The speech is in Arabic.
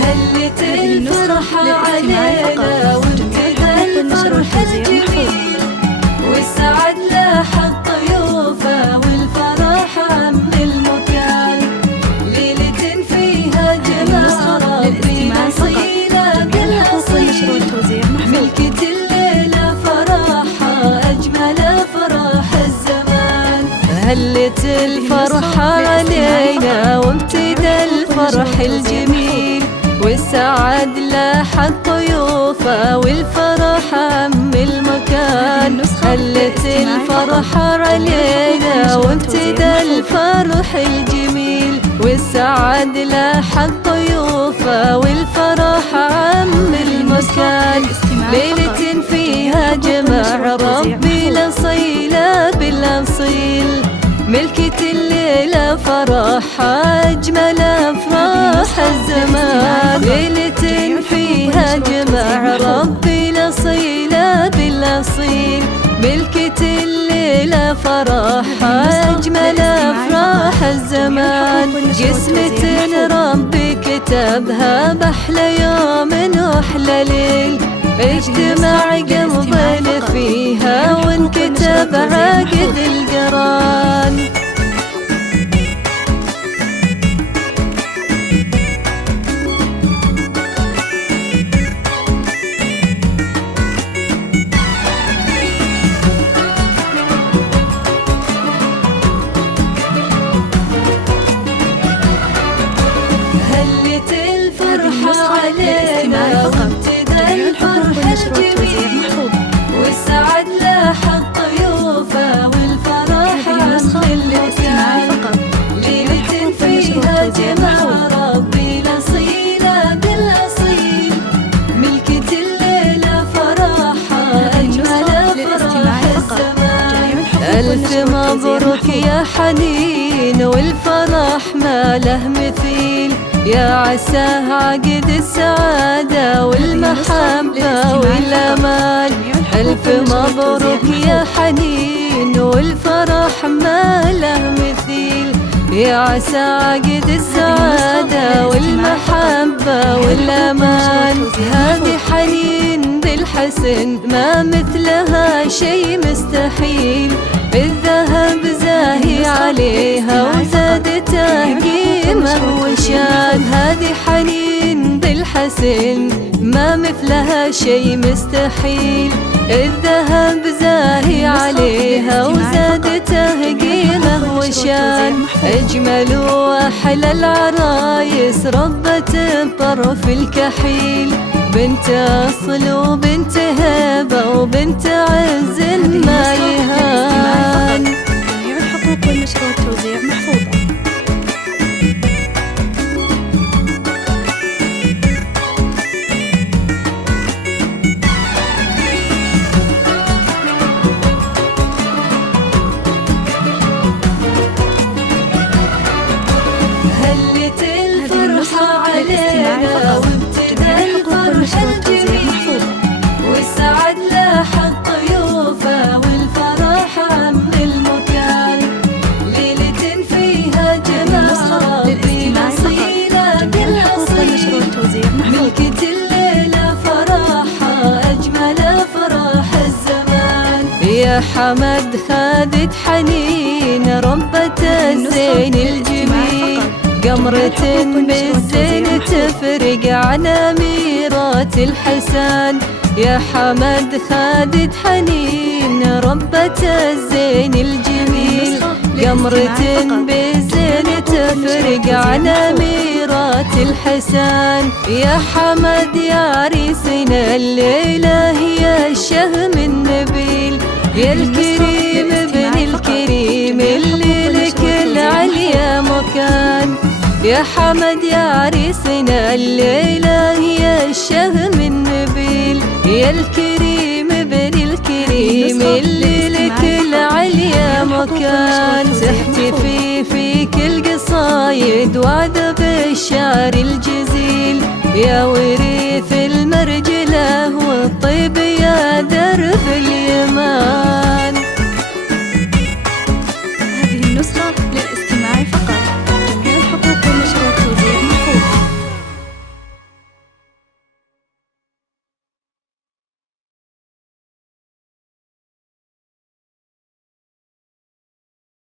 هلت الفرحة علينا وابتدى الفرح الجميل، والسعد لاح الضيوفة والفرح عم المكان، ليلة فيها جمع ربي أصيلة بالأصيل، ملكة الليلة فرحها أجمل فرح الزمان. هلت الفرحة علينا وابتدى الفرح الجميل، والسعد لاح الضيوفة والفرح عم المكان. هلت الفرحة علينا وابتدى الفرح الجميل، والسعد لاح الضيوفة والفرح عم المكان، ليلة فيها جمع ربي الأصيلة بالأصيل، ملكة الليلة فرحها أجمل أفراح الزمان. ليلة فيها جمع ربي الأصيلة بالأصيل، ملكة الليلة فرحها أجمل أفراح الزمان. قسمة ربي كتبها بأحلى يوم وأحلى ليل، اجتمع قلبنا فيها وانكتب عقد القران. هلت الفرحة علينا وابتدى الفرح الجميل، والسعد لاح الضيوفة والفرح عم المكان، ليلة فيها جمع ربي الأصيلة بالأصيل، ملكة الليلة فرحها أجمل فرح الزمان. ألف مبروك يا حنين والفرح ما له مثيل، يا عساه عقد السعادة والمحبة والأمان. ألف مبروك يا حنين والفرح ما له مثيل، يا عسى عقد السعادة والمحبة والأمان. هذه حنين بالحسن ما مثلها شي مستحيل، الذهب زاهي عليها وزادته قيمة وشان. هذه حنين بالحسن ما مثلها شي مستحيل، الذهب زاهي عليها وزادته قيمة وشان. أجمل وأحلى العرايس ربة الطرف الكحيل، بنت أصل وبنت هبة وبنت عز ما يهان. جميع الحقوق والنشر والتوزيع محفوظة. هلت الفرحة علينا وابتدى الفرح الجميل، والسعد لاح الضيوفة والفرح عم المكان، ليلة فيها جمع ربي الأصيلة بالأصيل، ملكة الليلة فرحها أجمل فرح الزمان. يا حمد خادت حنين ربة الزين الجميل، قمرة بالزين تفرق عن أميرات الحسان. يا حمد خادت حنين ربة الزين الجميل، قمرة بالزين تفرق عن أميرات الحسان. يا حمد يا عريسنا الليلة هي الشهم النبيل، يا الكريم ابن الكريم اللي لك العليا مكان. يا حمد يا عريسنا الليلة هي الشهم النبيل، يا الكريم ابن الكريم اللي لك العليا مكان. تحتفي في كل قصايد وعذب الشعر الجزيل، يا وريث المرجلة درب